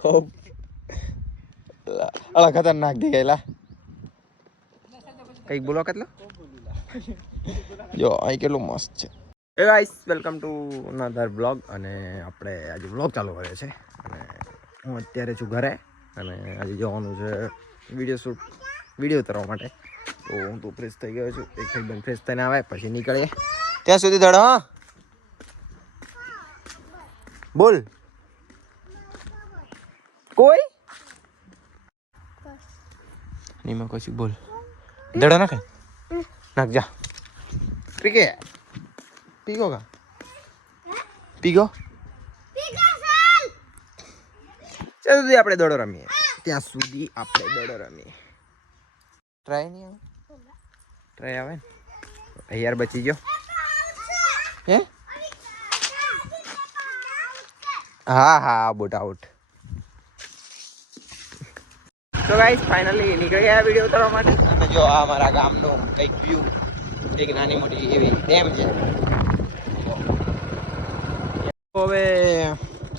ખૂબ અલા ખતરનાક દેખાયલા કઈક બોલો કેટલો જો આ કેટલું મસ્ત છે. હે guys welcome to another blog. અને આપણે આજે બ્લોગ ચાલુ કર્યો છે અને હું અત્યારે છું ઘરે અને આજે જવાનું છે વિડીયો ઉતારવા માટે. તો હું તો ફ્રેશ થઈ ગયો છું. એકદમ ફ્રેશ થઈને આવે પછી નીકળીએ. ત્યાં સુધી ધડ હા બોલ કોઈ નીમાં કશું બોલ ધડા નાખે નાખ જા પીકે પીગો કા પીગો ત્યાં સુધી આપણે દડો રમીએ. ત્યાં સુધી આપણે દડો રમીએ. ટ્રાય નહીં આવે ટ્રાય આવે ને યાર બચી ગયો હે હા હા બોટ આઉટ. તો ગાઈસ ફાઇનલી નીકળી ગયા વિડીયો ઉતારવા માટે. અને જો આ અમારા ગામનો કંઈક વ્યૂ એક નાની મોટી એવી ડેમ છે. તો હવે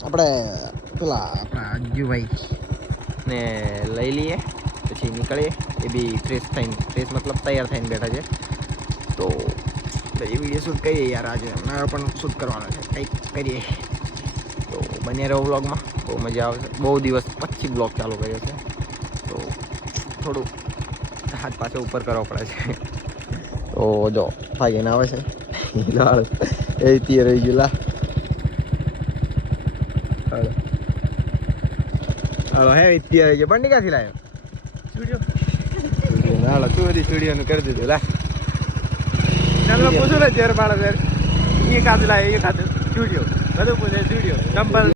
આપણે પેલા આપણા અંજુભાઈ ને લઈ લઈએ પછી નીકળીએ. એ બી ફ્રેશ મતલબ તૈયાર થઈને બેઠા છે. તો પછી વિડીયો શૂટ કરીએ યાર. આજે મારો પણ શૂટ કરવાનો છે. કંઈક કરીએ તો બને રહો વ્લોગમાં. બહુ મજા આવશે. બહુ દિવસ પછી બ્લોગ ચાલુ કર્યો છે તો થોડું હાથ પાછો ઉપર કરવો પડે છે. તો જો ભાઈ એને આવે છે એ તીર રહી ગયેલા. હલો હે અત્યારે જે બંડી ક્યાંથી લાવ્યો સ્ટુડિયો હાલો તું બધી સ્ટુડિયોનું કરી દીધું લા ચાલો પૂછું ને ચેર પાડો સર એ કાંથી લાવ્યો એ ખાતું સ્ટુડિયો બધું પૂછે સ્ટુડિયો ચંપલ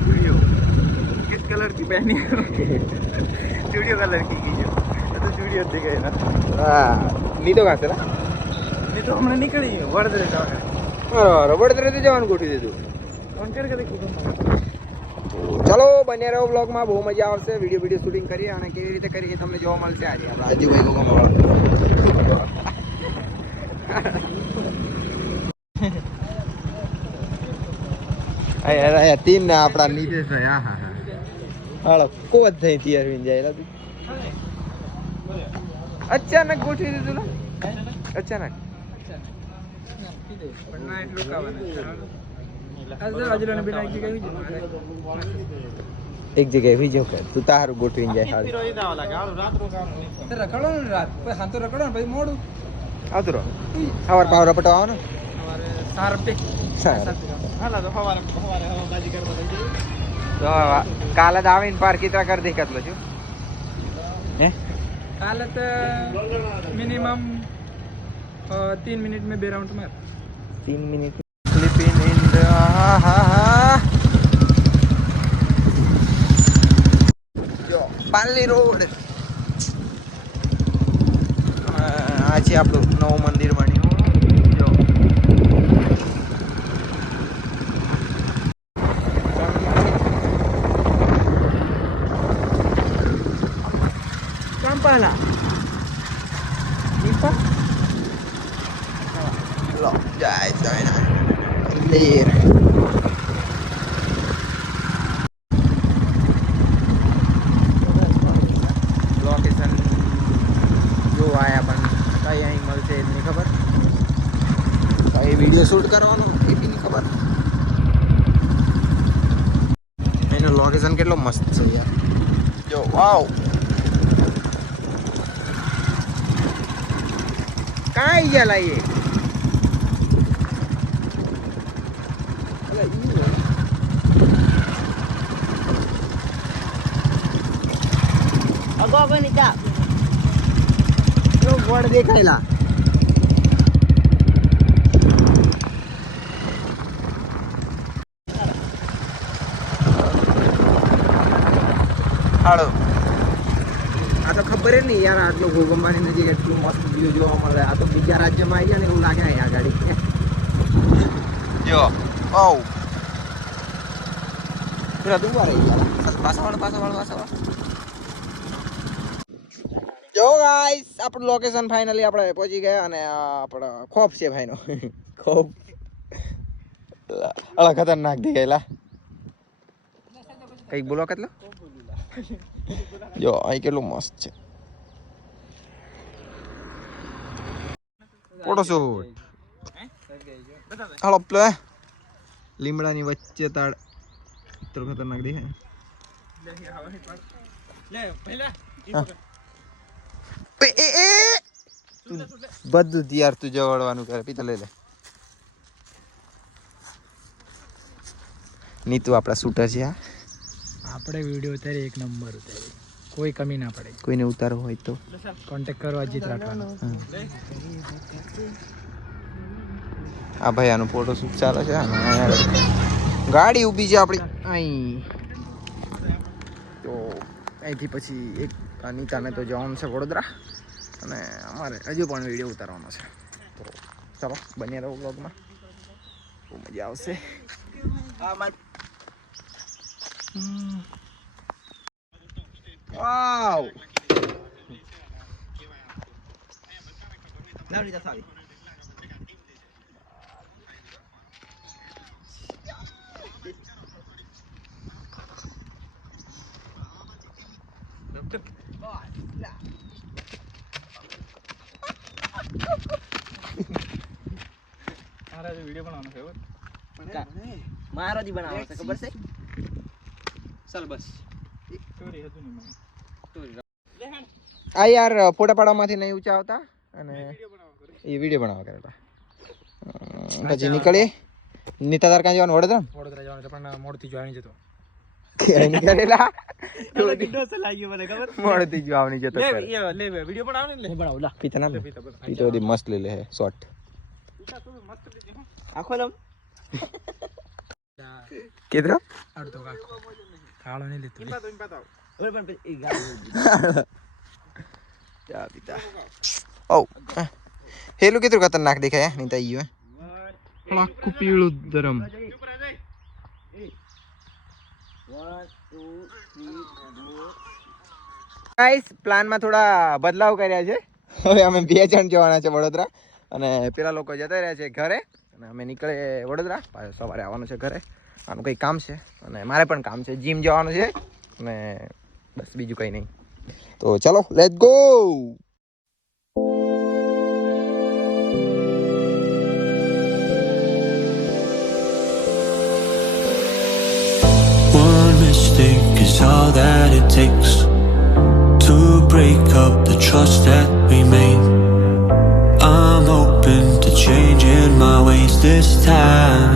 स्टूडियो किस कलर की पहनी है स्टूडियो कलर की कीजिए तो स्टूडियो दिखे ना हाँ नहीं तो कहाँ से ना नहीं तो हमने निकली वडोदरा जवान बराबर वडोदरा से जवान गोठी दे दो फोन करके देखो चलो बने रहो ब्लॉग में. બહુ મજા આવશે. વિડીયો શૂટિંગ કરીએ અને કેવી રીતે કરીએ તમને જોવા મળશે. આજે આપણા રાજુભાઈ લોકોમાં અરે તીન ને આપણા નીચે છે. હા હા હા હાલો કોત થઈ તી અરવિંદ જાય તું અચાનક ગોઠવી દીધું ને અચાનક એક જગ્યાએ બીજો કર તું તારું ગોઠવીને જાય રખડો ને રાત હા તો રખડો ને પછી મોડું આવતું રહો. સવાર પાવર પટાવો ને કાલે જ આવીને પાર કિતરા કરી દે કેટલો છું હે કાલે તો મિનિમમ 3 મિનિટ में 2 राउंड मार 3 मिनट स्लीपिंग इन द जो પાલી રોડ આ છે આપણું નવું મંદિર બન્યું. જો Kampala. Nipa. Lo, jai jai na. Clear. Location જો આયા પણ કઈ અહીં મળશે એની ખબર. કઈ વિડીયો શૂટ કરવાનો એ બી નહીં ખબર. એનો લોકેશન કેટલો મસ્ત છે યાર. જો વાવ कहाँ ही गया ये अगो अपन इता लो बोर्ड देखायला हालो આ તો ખબર જ નહીં યાર. આટલો ભૂકંપની નજીક એટલું મસ્ત વ્યૂ જોવા મળે. આ તો બીજા રાજ્યમાં આવી ગયા ને એવું લાગે આ ગાડી જો ઓ પેલા દુવા રહી ગયા પાછળ જો ગાઈસ આપણું લોકેશન ફાઇનલી આપણે પહોંચી ગયા. અને આપણા ખોફ છે ભાઈનો ખોફ અલા ખતરનાક દેખાયલા કંઈક બોલો કેટલો જો અહીં કેટલું મસ્ત છે ફોટોશૂટ હાલો પ્લે લીમડાની વચ્ચે તાળ તો ખતરનાક દેખાય બધું તૈયાર તું જવડવાનું કરે પીતો લઈ લે નીતુ આપણા શૂટર છે આ આપણે વિડીયો ઉતારી એક નંબર ઉતારી કોઈ કમી ના પડે કોઈને ઉતારવો હોય તો કોન્ટેક્ટ કરો અજીત રાઠવાનો આ ભાઈ આનું ફોટો શૂટ ચાલે છે ગાડી ઊભી છે આપણી અહીં તો અહીંથી પછી એક અનિતાને તો જવાનું છે વડોદરા અને અમારે હજુ પણ વિડીયો ઉતારવાનો છે તો ચાલો બન્યા રહો બ્લોગમાં બહુ મજા આવશે વાવ વિડીયો બનાવવાનો છે મારો દી બનાવવાનો છે ખબર છે ચાલ બસ આ યાર ફોટા પાડવામાંથી નહીં ઊંચા આવતા અને એ વિડીયો બનાવવા કરેલા પછી નીકળી નીતા તાર કાં જવાનું વડોદરા જવાનું છે પણ મોડથી જોવાની જતો કરેલા ખબર મોડથી જવાની જતો લે વિડીયો બનાવવાનો ને બનાવ લા પીતા ના પીતો બધી મસ્ત લઈ લે શોર્ટ આખો લમ કેદરો અડધો કાકો કાળો નહીં લેતો ઓ હેલું કેટલું ખતરનાક દેખાય નીતા ઈ આખું પીળું ધરમ ગાઈસ પ્લાનમાં થોડા બદલાવ કર્યા છે હવે અમે 2 જણ જવાના છે વડોદરા અને પેલા લોકો જતા રહ્યા છે ઘરે અને અમે નીકળે વડોદરા સવારે આવવાનું છે ઘરે આનું કંઈ કામ છે અને મારે પણ કામ છે જીમ જવાનું છે અને બસ બીજું કંઈ નહીં તો ચાલો let's go One mistake is all that it takes to break up the trust that we made. I'm open to changing my ways this time.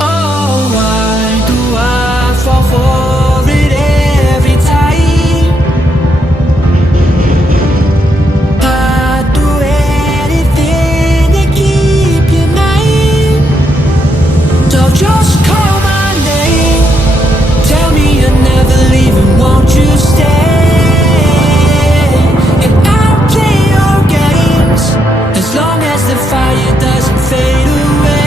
Oh, why do I fall for it every time? I'd do anything to keep you mine. So just call my name, tell me you're never leaving, won't you stay? And I'll play your games as long as the fire doesn't fade away.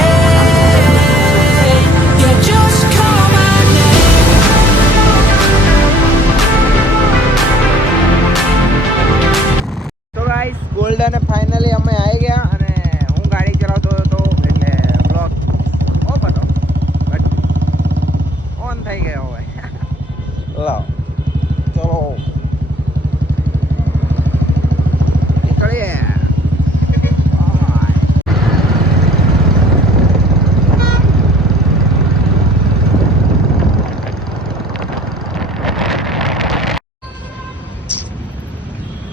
Yeah, just call my name. તો guys golden finally અમે આવી ગયા અને હું ગાડી ચલાવતો હતો એટલે બ્લોક ઓફ હતો બટ ઓન થઈ ગયો હવે લાવ ચલો નીકળીએ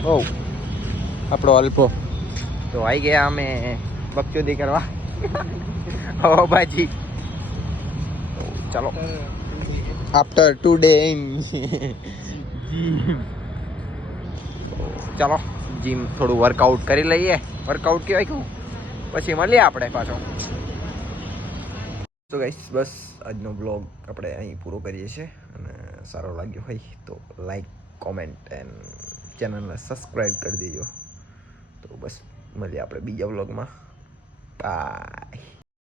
ઓ આપણો અલ્પો તો આવી ગયા અમે બકચોદી કરવા ઓ બાજી તો ચાલો આફ્ટર 2 ડે ઇન ચાલો જીમ થોડું વર્કઆઉટ કરી લઈએ વર્કઆઉટ કહેવાય કેવું પછી મળીએ આપણે પાછો તો ગાઈસ બસ આજનો બ્લોગ આપણે અહીં પૂરો કરીએ છીએ અને સારો લાગ્યો હોય તો લાઈક કોમેન્ટ એન્ડ ચેનલને સબસ્ક્રાઈબ કરી દેજો તો બસ મળીએ આપણે બીજા વ્લોગમાં બાય